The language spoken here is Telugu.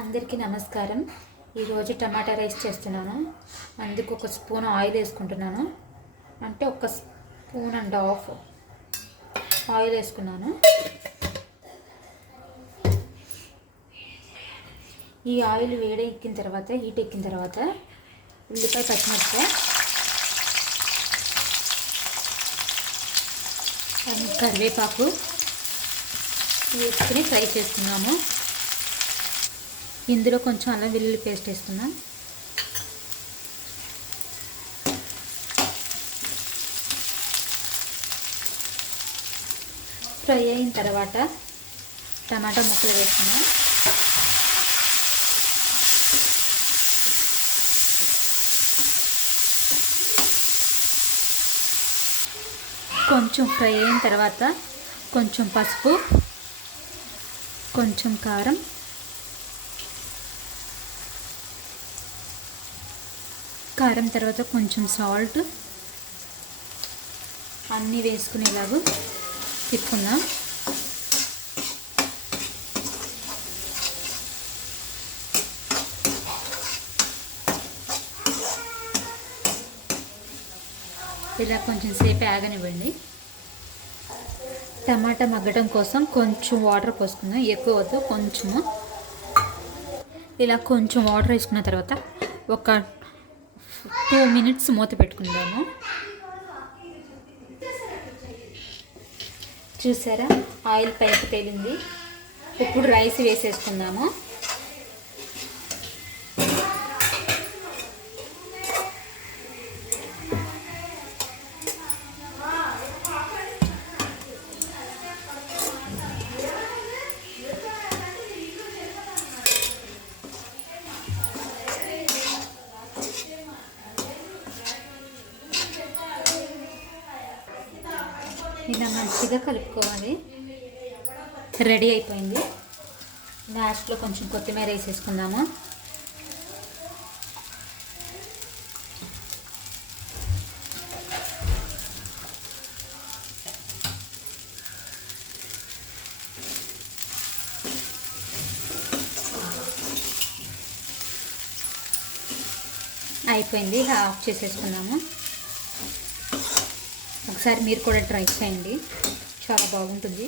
అందరికీ నమస్కారం. ఈరోజు టమాటా రైస్ చేస్తున్నాను. అందుకు ఒక స్పూన్ ఆయిల్ వేసుకుంటున్నాను. అంటే ఒక స్పూన్ అండ్ హాఫ్ ఆయిల్ వేసుకున్నాను. ఈ ఆయిల్ వేడెక్కిన తర్వాత హీట్ ఎక్కిన తర్వాత ఉల్లిపాయ పచ్చిమిరపకాయ అండ్ కరివేపాకు వేసుకుని ఫ్రై చేసుకున్నాము. ఇందులో కొంచెం అల్లం వెల్లుల్లి పేస్ట్ వేసుకున్నాం. ఫ్రై అయిన తర్వాత టమాటా ముక్కలు వేసుకున్నాం. కొంచెం ఫ్రై అయిన తర్వాత కొంచెం పసుపు, కొంచెం కారం, తర్వాత కొంచెం సాల్ట్ అన్నీ వేసుకునేలాగా తిప్పుకుందాం. ఇలా కొంచెం సేపు ఆగనివ్వండి. టమాటా మగ్గడం కోసం కొంచెం వాటర్ పోసుకుందాం. ఎక్కువ వద్దు, కొంచెము. ఇలా కొంచెం వాటర్ వేసుకున్న తర్వాత ఒక 2 minutes మూత పెట్టుకుందాము. చూసారా, ఆయిల్ పైకి తేలింది. ఇప్పుడు రైస్ వేసేసుకుందాము. ఇలా మంచిగా కలుపుకోవాలి. రెడీ అయిపోయింది. లాస్ట్లో కొంచెం కొత్తిమీర వేసేసుకుందాము. అయిపోయింది. ఆఫ్ చేసేసుకున్నాము. ఒకసారి మీరు కూడా ట్రై చేయండి, చాలా బాగుంటుంది.